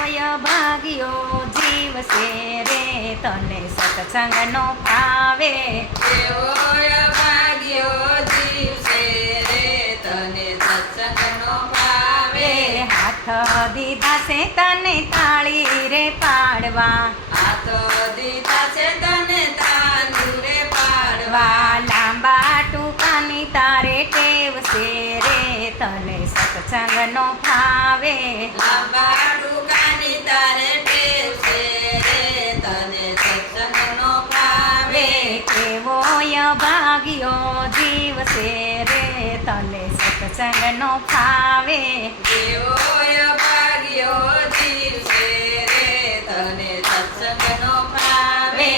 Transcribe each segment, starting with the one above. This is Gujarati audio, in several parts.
ઓય ભાગ્યો જીવશે રે તને સત્સંગનો ભાવે. એવોય ભાગ્યો જીવશે રે તને સત્સંગનો ભાવે. હાથ દીધા છે તને તાળી રે પાડવા. હાથો દીધા છે તને તાળી રે પાડવા. લાંબા ટૂંકાની તારે ટેવ છે રે તને સત્સંગનો ભાવે. લાંબા ટૂંકાની તારે ટેવ છે રે તને સત્સંગનો ભાવે. કેવોય ભાગ્યો જીવશે રે તને સત્સંગનો ભાવે. એવોય ભાગ્યો જીવશે રે તને સત્સંગનો ભાવે.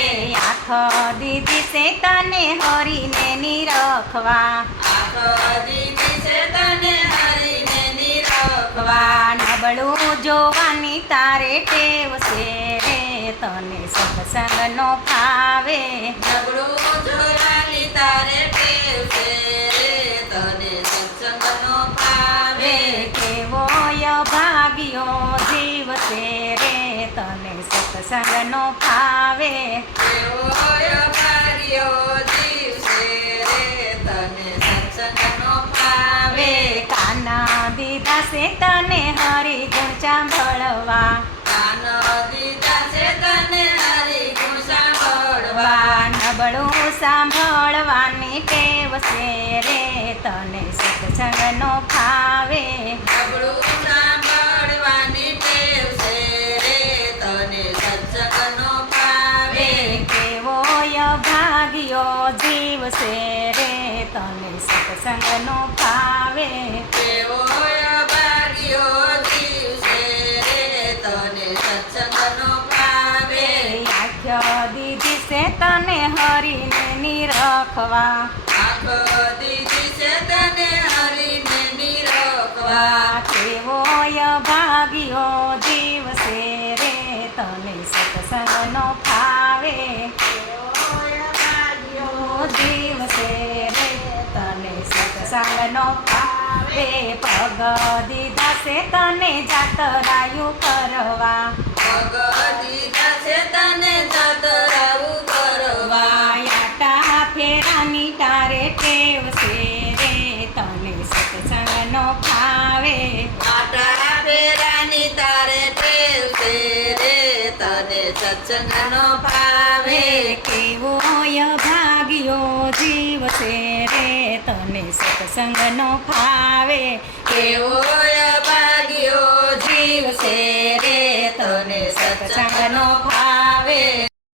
આંખ દીધી છે તને હરીને નિરખવા. આંખો દીધી છે તને હરીને નિરખવા. નબળું જોવાની તારે ટેવ છે રે તને સત્સંગનો ભાવે. નબળું જોવાની તારે ટેવ છે રે તને સત્સંગનો ભાવે. કેવોય ભાગ્યો જીવશે રે તને સત્સંગનો ભાવે. એવોય ભાગ્યો જીવશે રે તને સત્સંગનો ભાવે. કાના દીધા છે તને હરિ ગુણ સાંભળવા. કાન દીધા છે તને હરિગુણ સાંભળવા. નબળું સાંભળવાની ટેવ છે રે તને સત્સંગનો ભાવે. નબળું સાંભળવાની ટેવ છે રે તને સત્સંગનો ભાવે. કેવોય ભાગ્યો જીવશે રે તને સત્સંગનો ભાવે. એવોય ભાગ્યો જીવશે રે તને સત્સંગનો ભાવે. આંખ દીધી છે તને હરીને નિરખવા. આંખો દીધી છે તને હરીને નિરખવા. કેવોય ભાગ્યો જીવશે રે તને સત્સંગનો ભાવે. એવોય ભાગ્યો જીવશે રે તને સત્સંગનો ભાવે. પગ દીધા છે તને જાતરાયું કરવા. પગ દીધા છે તને જાતરાવું કરવા. આટા ફેરાની તારે ટેવ છે રે તને સત્સંગનો ભાવે. આટા ફેરાની તારે ટેવ છે રે તને સત્સંગનો ભાવે. કેવોય ભાગ્યો જીવશે રે તને સત્સંગનો ભાવે. એવોય ભાગ્યો જીવશે રે તને સત્સંગનો ભાવે.